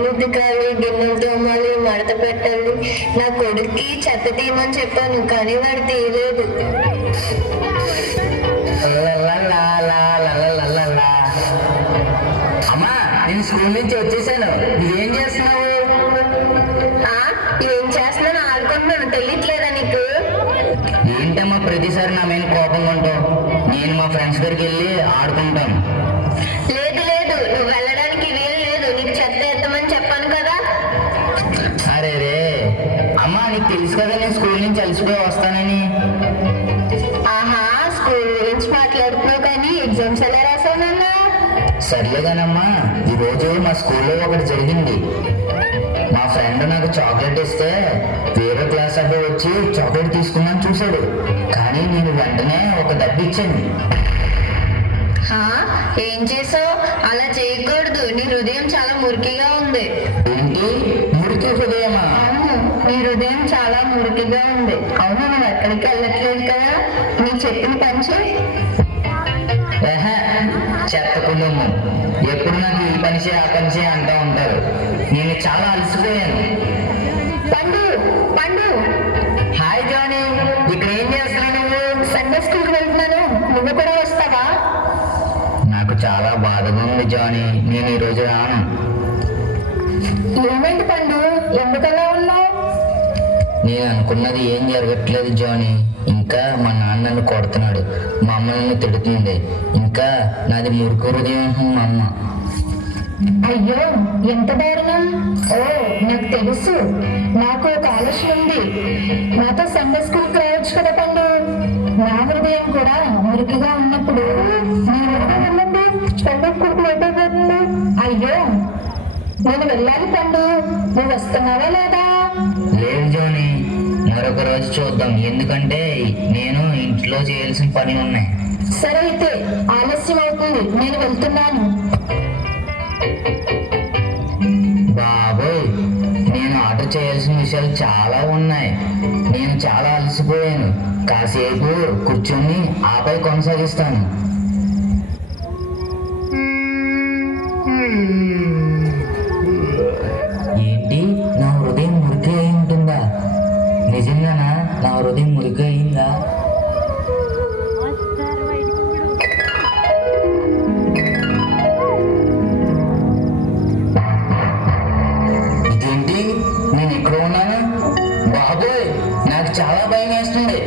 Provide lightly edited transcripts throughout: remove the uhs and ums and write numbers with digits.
బట్టలు ఉతకాలి, గిన్నెలు తోమాలి, మడత పెట్టాలి. నా కొడుక్కి చెత్త తీయమని చెప్పాను కానీ వాడు తీయలేదు. అమ్మా, నేను స్కూల్ నుంచి వచ్చేసాను. నువ్వేం చేస్తున్నావు? ఏం చేస్తున్నాను? ఆడుకుంటున్నాను. తెలియట్లేదా నీకు? ఏంటమ్మా ప్రతిసారి నా మీద కోపంగా ఉంటావు? నేను మా ఫ్రెండ్స్ దగ్గరికి వెళ్ళి ఆడుకుంటాను. లేదు లేదు, నువ్వు వెళ్ళడానికి వీలు లేదు. నీకు చెత్త ఎత్తమని చెప్పాను కదా. అరే రే అమ్మా, నీకు తెలుసు కదా నేను స్కూల్ నుంచి అలసిపోయి వస్తానని. ఆహా, స్కూల్ గురించి మాట్లాడుతున్నావు కానీ ఎగ్జామ్స్ ఎలా రాసావు నాన్న? సర్లేగానమ్మా, ఈరోజు మా స్కూల్లో ఒకటి జరిగింది. మా ఫ్రెండ్ నాకు చాక్లెట్ ఇస్తే వేరే క్లాస్ అబ్బాయి వచ్చి చాక్లెట్ తీసుకుందాం చూశాడు. కానీ నేను వెంటనే ఒక దెబ్బ ఇచ్చాను. ఏం చేసావు? అలా చేయకూడదు. నీ హృదయం చాలా మురికిగా ఉంది. ఏంటి మురికి హృదయమా? నీ హృదయం చాలా మురికిగా ఉంది. అవును, నువ్వు ఎక్కడికి వెళ్ళట్లేదు కదా. నీ చెప్పిన పని చేయి. చెత్త కుటుంబం ఎప్పుడు నాకు ఈ పని చేయి ఆ పని చేయి అంటూ ఉంటారు. నేను చాలా అలసిపోయాను. పండు పండు. హాయ్ జానీ, ఇక్కడ ఏం చేస్తున్నావు నువ్వు? సండే స్కూల్కి వెళ్తున్నాను. నువ్వు కూడా వస్తావా? నాకు చాలా బాధగా ఉంది జానీ, నేను ఈరోజు రాను. ఏమైంది పండు? ఎందుకలా ఉన్నావు? నేను అనుకున్నది ఏం జరగట్లేదు జానీ. ఇంకా మా నాన్న నన్ను కొడుతున్నాడు, మా అమ్మ నన్ను తిడుతుంది. ఇంకా నాది మురుకు హృదయం మా అమ్మ. అయ్యో, ఎంత దారుణం. ఓ, నాకు తెలుసు. నాకు ఒక ఆలోచన ఉంది. నాతో సండే స్కూల్కి రావచ్చు కదా పండు. నా హృదయం కూడా మురికిగా ఉన్నప్పుడు వెళ్ళండి. సండే స్కూల్కి వెళ్ళిపోతుంది. అయ్యో, నేను వెళ్ళాలి పండు. నువ్వు వస్తున్నావా లేదా? లేదు జానీ, మరొక రోజు చూద్దాం. ఎందుకంటే నేను ఇంట్లో చేయాల్సిన పని ఉన్నాయి. సరే అయితే, ఆలస్యం అవుతుంది. నేను వెళ్తున్నాను. బాబోయ్, నేను ఆర్డర్ చేయాల్సిన విషయాలు చాలా ఉన్నాయి. నేను చాలా అలసిపోయాను. కాసేపు కూర్చొని ఆపై కొనసాగిస్తాను. ఏంటి, నా హృదయం మురికి అయి ఉంటుందా? నిజంగానా నా హృదయం మురికి అయిందా? ఇదేంటి, నేను ఇక్కడ ఉన్నాను? బాబోయ్, నాకు చాలా భయం వేస్తుంది.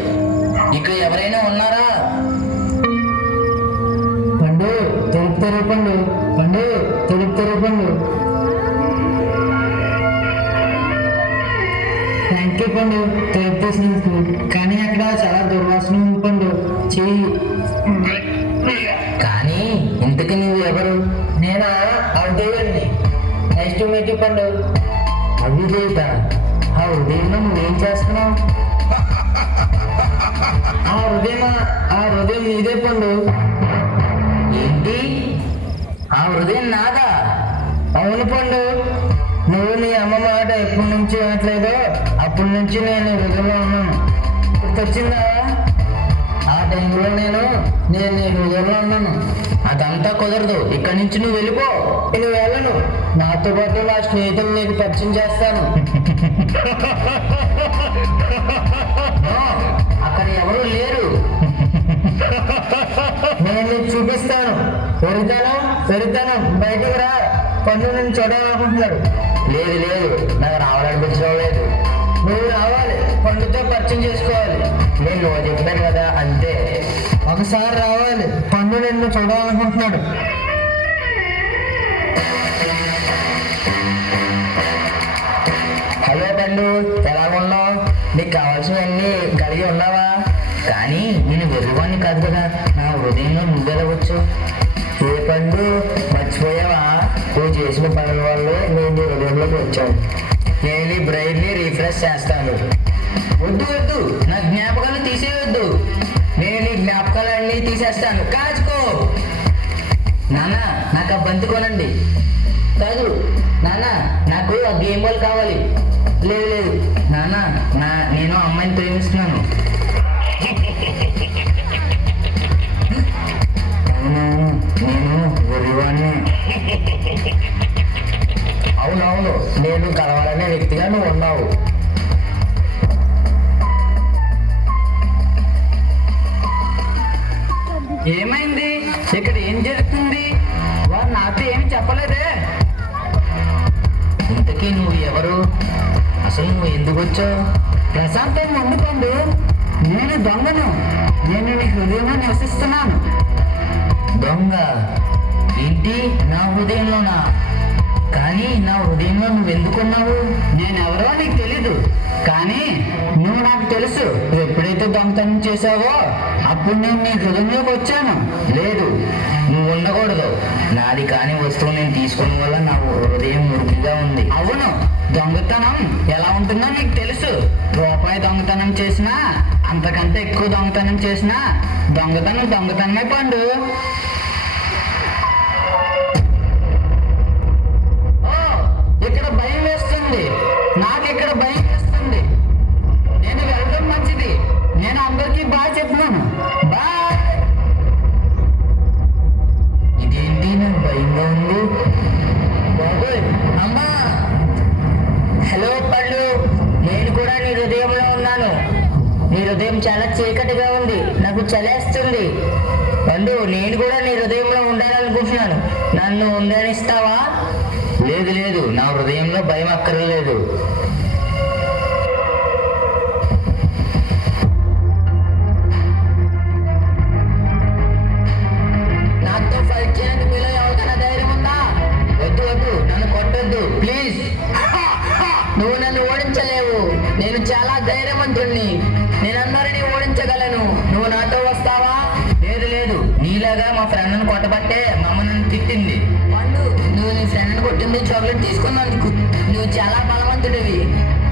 ఇక్కడ ఎవరైనా ఉన్నారా? పండు, తలుపుతారు పండు. పండు, తలుపుతారు పండు. థ్యాంక్ యూ పండు, తలుపు తీసినందుకు. కానీ అక్కడ చాలా దుర్వాసన ఉంది పండు. చెయ్యి. కానీ ఇంతకీ నువ్వు ఎవరు? నేనా? అవిదేవండి. నైస్ టు మీట్ యూ పండు. అవిదేత? ఆ హృదయంలో నువ్వేం చేస్తున్నావు? ఆ హృదయం నీదే పండు. ఏంటి, ఆ హృదయం నాదా? అవును పండు. నువ్వు నీ అమ్మ మాట ఎప్పటి నుంచి వినట్లేదో అప్పటి నుంచి నేను హృదయంలో ఉన్నాను. గుర్తొచ్చిందా? ఆ టైంలో నేను నీ హృదయంలో ఉన్నాను. అదంతా కుదరదు. ఇక్కడి నుంచి నువ్వు వెళ్ళిపో. నేను వెళ్ళను. నాతో పాటు నా స్నేహితులు నీకు పరిచయం చేస్తాను. అక్కడ ఎవరు లేరు. నేను నీకు చూపిస్తాను. వెళ్తాను. బయటికి రా. పన్ను నేను చూడాలనుకుంటున్నాడు. లేదు లేదు, నాకు రావాలనిపించడం లేదు. నువ్వు రావాలి. పండుతో పరిచయం చేసుకోవాలి. నేను చెప్పాను కదా, అంతే. ఒకసారి రావాలి. పండు నిన్ను చూడాలనుకుంటున్నాడు. హలో పండు, ఎలా ఉన్నావు? నీకు కావాల్సినవన్నీ కలిగి ఉన్నావా? కానీ నేను వెర్రివాణ్ణి కాదు కదా, నా హృదయంలో నువ్వెలవచ్చు. ఏ పండు, మర్చిపోయావా? నువ్వు చేసిన పనుల వల్ల నేను హృదయంలోకి వచ్చాను. నేను నీ బ్రెయిన్ని రీఫ్రెష్ చేస్తాను. వద్దు, నా జ్ఞాపకాలు తీసేయొద్దు. నేను నీ జ్ఞాపకాలన్నీ తీసేస్తాను. కాచుకో. నాన్న, నాకు ఆ బంతి కొనండి. కాదు నాన్న, నాకు ఆ గేమ్ బాల్ కావాలి. లేదు నాన్న, నేను అమ్మాయిని ప్రేమిస్తున్నాను. అవునవును, నేను గురివాణ్ణి. అవును, అవునవును, నేను కలవాలనే వ్యక్తిగా నువ్వు ఉన్నావు. ఏమైంది? ఇక్కడ ఏం జరుగుతుంది? వారు నాతో ఏమి చెప్పలేదే. ఇంతకీ నువ్వు ఎవరు? అసలు నువ్వు ఎందుకు వచ్చావు? ప్రశాంతంగా ఉండుకోండి. నేను దొంగను. నేను నీ హృదయంలో నివసిస్తున్నాను. దొంగ? ఏంటి, నా హృదయంలోనా? కానీ నా హృదయంలో నువ్వు ఎందుకున్నావు? నేనెవరో నీకు తెలీదు, కానీ నువ్వు నాకు తెలుసు. నువ్వు ఎప్పుడైతే దొంగతనం చేసావో అప్పుడు నేను నీ హృదయంలోకి వచ్చాను. లేదు, నువ్వు ఉండకూడదు. నాది కాని వస్తువు నేను తీసుకున్న వల్ల నా హృదయం మురికిగా ఉంది. అవును, దొంగతనం ఎలా ఉంటుందో నీకు తెలుసు. రూపాయి దొంగతనం చేసినా, అంతకంటే ఎక్కువ దొంగతనం చేసినా దొంగతనం దొంగతనమే పండు. ఓ, ఇక్కడ భయం వేస్తుంది. నాకు ఇక్కడ భయం వేస్తుంది. నేను వెళ్ళడం మంచిది. నేను అందరికీ బాగా చెప్తున్నాను. బాయ్. ఇదేంటి, నాకు భయంగా ఉంది. బాబోయ్, అమ్మా! హలో పళ్ళు, నేను కూడా నీ హృదయంలో ఉన్నాను. నీ హృదయం చాలా చీకటిగా ఉంది, నాకు చలేస్తుంది. పండు, నేను కూడా నీ హృదయంలో ఉండాలనుకుంటున్నాను. నన్ను ఉండనిస్తావా? లేదు లేదు, నా హృదయంలో భయం అక్కర్లేదు. నాతో ఫైట్ చేయడానికి మీలో ఎవరికైనా ధైర్యం ఉందా? వద్దు వద్దు, నన్ను కొట్టొద్దు ప్లీజ్. నువ్వు నన్ను ఓడించలేవు. నేను చాలా ధైర్యవంతుణ్ణి. నేనందరినీ ఓడించగలను. నువ్వు నాతో వస్తావా? లేదు లేదు, నీలాగా మా ఫ్రెండ్ను కొట్టబట్టే మా అమ్మ నన్ను తిట్టింది. పండు, నువ్వు నీ ఫ్రెండ్ కొట్టింది చాక్లెట్ తీసుకున్నందుకు. నువ్వు చాలా బలవంతుడివి.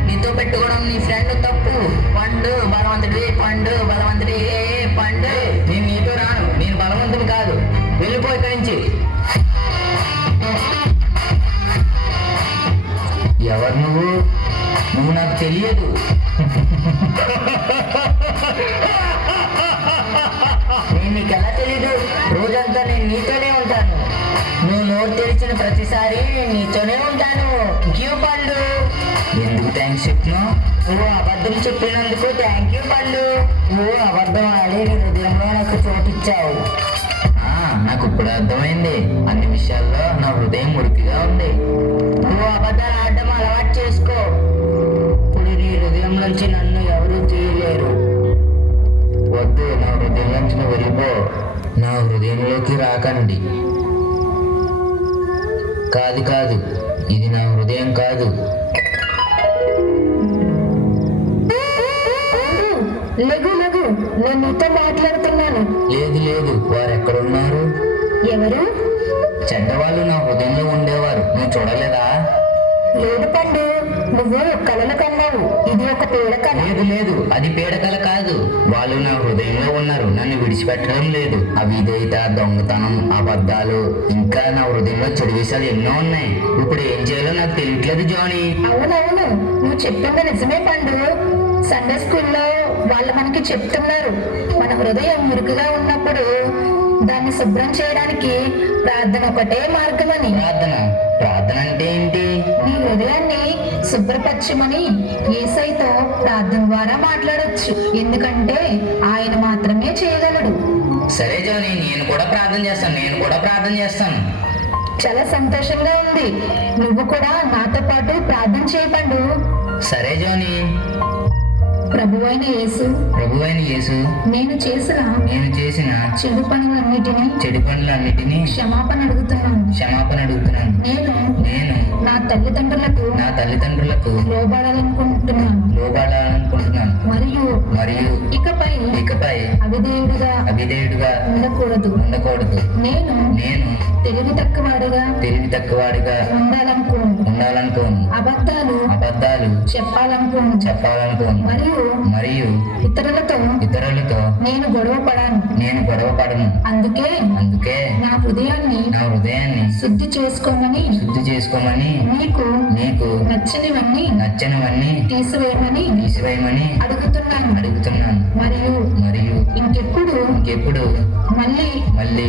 నీతో పెట్టుకోవడం నీ ఫ్రెండ్ తప్పు. పండు బలవంతుడివి. పండు బలవంతుడి. పండు. నేను నీతో రాను, నేను బలవంతుడు కాదు. వెళ్ళిపో ఇక్కడి నుంచి. ఎవరు నువ్వు? నువ్వు నాకు తెలియదు. నేను నీకు ఎలా తెలీదు? రోజంతా నేను నీతోనే ఉంటాను. నువ్వు నోరు తెరిచిన ప్రతిసారి నేను నీతోనే ఉంటాను. క్యూ పండు. ఎందుకు థ్యాంక్స్ చెప్తున్నావు? నువ్వు అబద్ధం చెప్పినందుకు థ్యాంక్ యూ పండు. నువ్వు అబద్ధం ఆడి నీ హృదయంలో నాకు చోటిచ్చావు. నాకు ఇప్పుడు అర్థమైంది. అన్ని విషయాల్లో నా హృదయం మురికిగా ఉంది. నువ్వు అబద్ధాలు ఆడడం అలవాటు చేసుకో. ఇప్పుడు నీ హృదయం నుంచి నన్ను ఎవరూ తీయలేరు. వద్దు, నా హృదయం నుంచి నువ్వు వెళ్ళిపో. నా హృదయంలోకి రాకండి. కాదు కాదు, ఇది నా హృదయం కాదు. లెగు లెగు, నేను నీతో మాట్లాడుతున్నాను. లేదు లేదు, వారు ఎక్కడున్నారు? ఎవరు? చెడ్డవాళ్ళు నా హృదయంలో ఉండేవారు. నువ్వు చూడలేదా? లేదు పండు, నువ్వు కలలు కన్నావు. ఇది ఒక పీడకల. లేదు లేదు, అది పీడకల కాదు. వాళ్ళు నా హృదయంలో ఉన్నారు, నన్ను విడిచిపెట్టడం లేదు. అవిధేయత, దొంగతనం, అబద్ధాలు, ఇంకా నా హృదయంలో చెడు విషయాలు ఎన్నో ఉన్నాయి. ఇప్పుడు ఏం చేయాలో నాకు తెలియట్లేదు జానీ. అవునవును, నువ్వు చెప్పింది నిజమే పండు. సండే స్కూల్లో వాళ్ళు మనకి చెప్తున్నారు, మన హృదయం మురికిగా ఉన్నప్పుడు దాన్ని శుభ్రం చేయడానికి ప్రార్థన ఒకటే మార్గమని. ప్రార్థన? ప్రార్థన అంటే ఏంటి? నీ హృదయాన్ని శుభ్రపరచమని యేసయ్యతో ప్రార్థన ద్వారా మాట్లాడొచ్చు. ఎందుకంటే ఆయన మాత్రమే చేయగలడు. సరే జానీ, నేను కూడా ప్రార్థన చేస్తాను. చాలా సంతోషంగా ఉంది. నువ్వు కూడా నాతో పాటు ప్రార్థన చేయపండు. సరే జానీ. ప్రభువైన యేసు, నేను చేసిన చెడు పనులన్నిటినీ క్షమాపణ అడుగుతున్నాను. నేను నా తల్లిదండ్రులకు లోబడాలనుకుంటున్నాను. మరియు ఇకపై అవిధేయుడిగా ఉండకూడదు. నేను తెలివి తక్కువవాడిగా ఉండాలనుకోను. అబద్ధాలు చెప్పాలనుకోను. మరియు ఇతరులతో నేను గొడవ పడను. అందుకే నా హృదయాన్ని శుద్ధి చేసుకోమని నీకు నచ్చనివన్నీ తీసివేయమని అడుగుతున్నాను. మరియు ఇంకెప్పుడు మళ్ళీ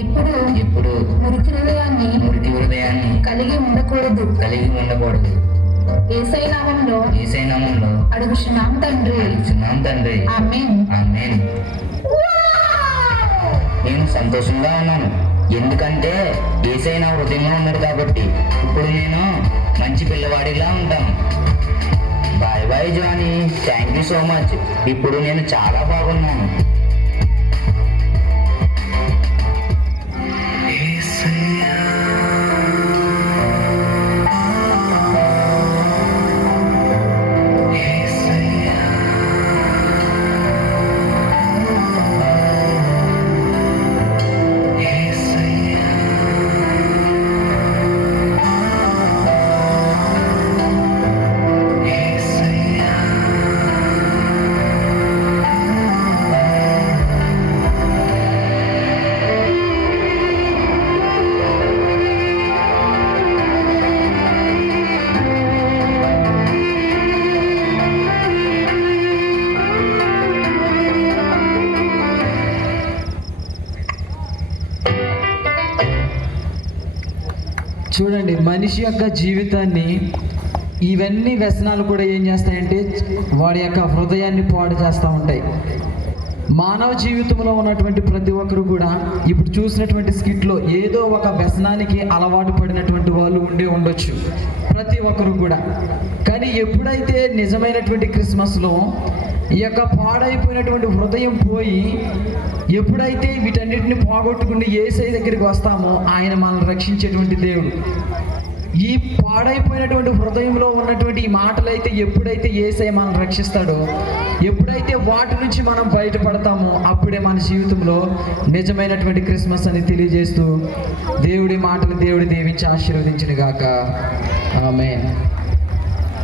ఇప్పుడు ఇప్పుడు మురికి హృదయాన్ని మురికి హృదయాన్ని కలిగి ఉండకూడదు. కలిగి ఉండకూడదు. యేసయ్య నామములో యేసయ్య నామములో అడుగుచున్నాం తండ్రి. అడుగుచున్నాం తండ్రి. ఆమేన్. ఆమేన్. నేను సంతోషంగా ఉన్నాను, ఎందుకంటే యేసయ్య నా హృదయంలో ఉన్నాడు కాబట్టి ఇప్పుడు నేను మంచి పిల్లవాడిలా ఉంటాను. Bye bye Johnny, thank you so much. ఇప్పుడు నేను చాలా బాగున్నాను. చూడండి, మనిషి యొక్క జీవితాన్ని ఇవన్నీ వ్యసనాలు కూడా ఏం చేస్తాయంటే వాడి యొక్క హృదయాన్ని పాడు చేస్తూ ఉంటాయి. మానవ జీవితంలో ఉన్నటువంటి ప్రతి ఒక్కరు కూడా ఇప్పుడు చూసినటువంటి స్కిట్లో ఏదో ఒక వ్యసనానికి అలవాటు పడినటువంటి వాళ్ళు ఉండొచ్చు ప్రతి ఒక్కరు కూడా. కానీ ఎప్పుడైతే నిజమైనటువంటి క్రిస్మస్లో ఈ యొక్క పాడైపోయినటువంటి హృదయం పోయి ఎప్పుడైతే వీటన్నిటిని పోగొట్టుకుని యేసయ్య దగ్గరికి వస్తామో ఆయన మనల్ని రక్షించేటువంటి దేవుడు. ఈ పాడైపోయినటువంటి హృదయంలో ఉన్నటువంటి ఈ మాటలైతే ఎప్పుడైతే యేసయ్య మనల్ని రక్షిస్తాడో, ఎప్పుడైతే వాటి నుంచి మనం బయటపడతామో అప్పుడే మన జీవితంలో నిజమైనటువంటి క్రిస్మస్ అని తెలియజేస్తూ దేవుడి మాటలు దేవుడి దీవించి ఆశీర్వదించును గాక. ఆమేన్.